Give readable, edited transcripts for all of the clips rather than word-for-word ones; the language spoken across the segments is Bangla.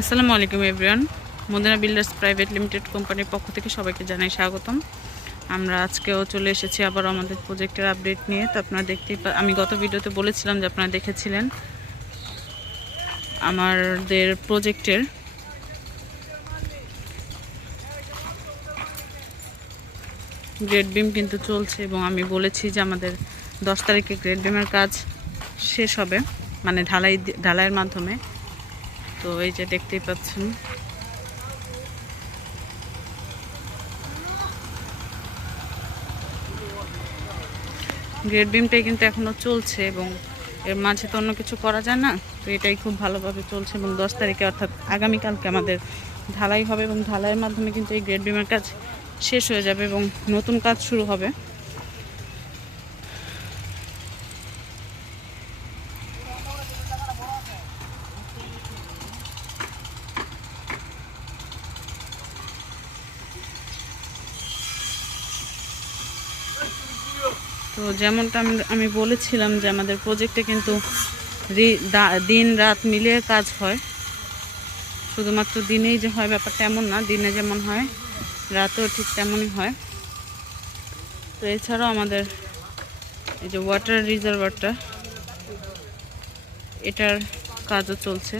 আসসালামু আলাইকুম everyone. Madina builders private limited কোম্পানির পক্ষ থেকে সবাইকে জানাই স্বাগতম। আমরা আজকেও চলে এসেছি আবার আমাদের প্রজেক্টের আপডেট নিয়ে। তো আপনারা দেখতেই আমি গত ভিডিওতে বলেছিলাম যে আপনারা দেখেছিলেন আমাদের প্রজেক্টের গ্রেড বিম কিন্তু চলছে এবং আমি বলেছি যে আমাদের 10 তারিখে গ্রেড বিমের কাজ শেষ হবে, মানে ঢালাইয়ের মাধ্যমে। তো এই যে দেখতেই পাচ্ছেন গ্রেড বিমটাই কিন্তু এখনও চলছে এবং এর মাঝে তো অন্য কিছু করা যায় না। তো এটাই খুব ভালোভাবে চলছে এবং 10 তারিখে অর্থাৎ আগামীকালকে আমাদের ঢালাই হবে এবং ঢালাইয়ের মাধ্যমে কিন্তু এই গ্রেড বিমের কাজ শেষ হয়ে যাবে এবং নতুন কাজ শুরু হবে। তো যেমনটা আমি বলেছিলাম যে আমাদের প্রজেক্টে কিন্তু দিন রাত মিলিয়ে কাজ হয়, শুধুমাত্র দিনেই যে হয় ব্যাপারটা এমন না, দিনে যেমন হয় রাতেও ঠিক তেমনই হয়। তো এছাড়াও আমাদের এই যে ওয়াটার রিজার্ভারটা, এটার কাজও চলছে।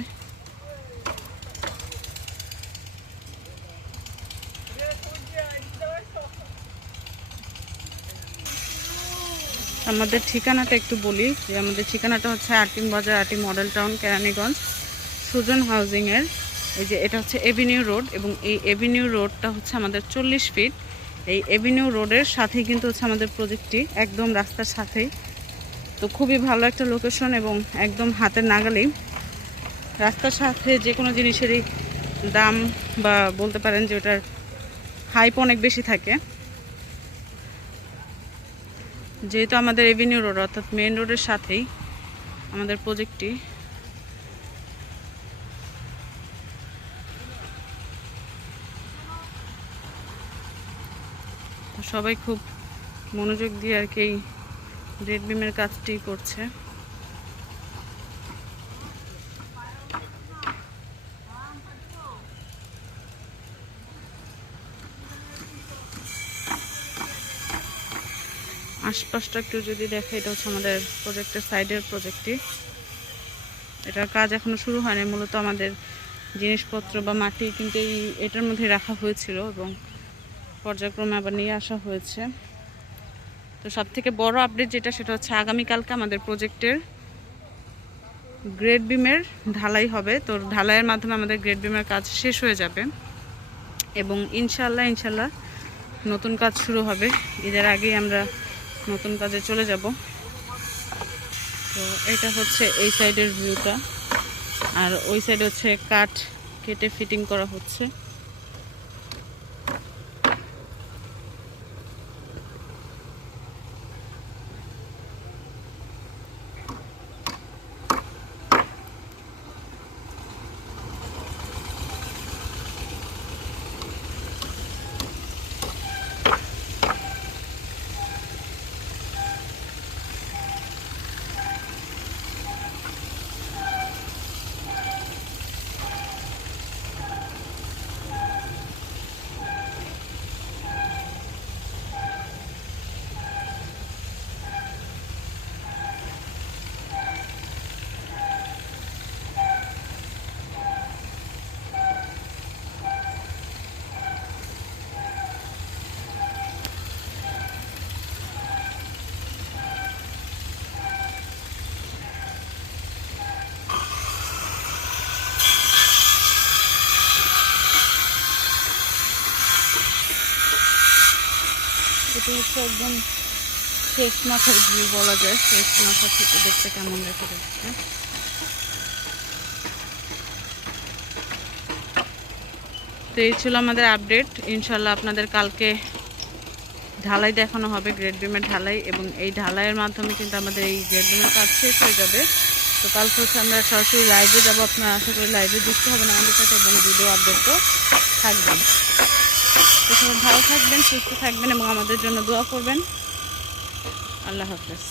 আমাদের ঠিকানাটা একটু বলি যে আমাদের ঠিকানাটা হচ্ছে আটিম বাজার, আটিম মডেল টাউন, কেরানীগঞ্জ, সুজন হাউজিংয়ের এই যে এটা হচ্ছে এভিনিউ রোড এবং এই এভিনিউ রোডটা হচ্ছে আমাদের 40 ফিট। এই এভিনিউ রোডের সাথেই কিন্তু হচ্ছে আমাদের প্রজেক্টটি, একদম রাস্তার সাথেই। তো খুবই ভালো একটা লোকেশন এবং একদম হাতের নাগালেই। রাস্তার সাথে যে কোনো জিনিসেরই দাম বা বলতে পারেন যে ওটার হাইপ অনেক বেশি থাকে। যেহেতু আমাদের এভিনিউ রোড অর্থাৎ মেন রোডের সাথেই আমাদের প্রজেক্টটি, তো সবাই খুব মনোযোগ দিয়ে আর কি এই গ্রেড বিমের কাজটি করছে। আশপাশটা একটু যদি দেখে, এটা হচ্ছে আমাদের প্রজেক্টের সাইডের প্রজেক্টটি। এটার কাজ এখনো শুরু হয়নি, মূলত আমাদের জিনিসপত্র বা মাটি কিন্তু এটার মধ্যে রাখা হয়েছিল এবং পর্যায়ক্রমে আবার নিয়ে আসা হয়েছে। তো সব থেকে বড় আপডেট যেটা, সেটা হচ্ছে আগামীকালকে আমাদের প্রজেক্টের গ্রেড বিমের ঢালাই হবে। তো ঢালাইয়ের মাধ্যমে আমাদের গ্রেড বিমের কাজ শেষ হয়ে যাবে এবং ইনশাল্লাহ নতুন কাজ শুরু হবে। ঈদের আগেই আমরা নতুন কাজে চলে যাব। তো এটা হচ্ছে এই সাইডের ভিউটা, আর ওই সাইডে হচ্ছে কাঠ কেটে ফিটিং করা হচ্ছে। এটা হচ্ছে একদম শেষ মাথার ভিউ বলা যায়, শেষ মাথা থেকে দেখতে কেমন দেখা যাচ্ছে। তো এই ছিল আমাদের আপডেট। ইনশাল্লাহ আপনাদের কালকে ঢালাই দেখানো হবে, গ্রেড বিমের ঢালাই, এবং এই ঢালাইয়ের মাধ্যমে কিন্তু আমাদের এই গ্রেড বিমের কাজ শেষ হয়ে যাবে। তো কালকে হচ্ছে আমরা সরাসরি লাইভে যাবো, আপনারা আশা করি লাইভে যুক্ত হবেন আমাদের সাথে এবং ভিডিও আপডেটও থাকবেন। তো সবাই ভালো থাকবেন, সুস্থ থাকবেন এবং আমাদের জন্য দোয়া করবেন। আল্লাহ হাফেজ।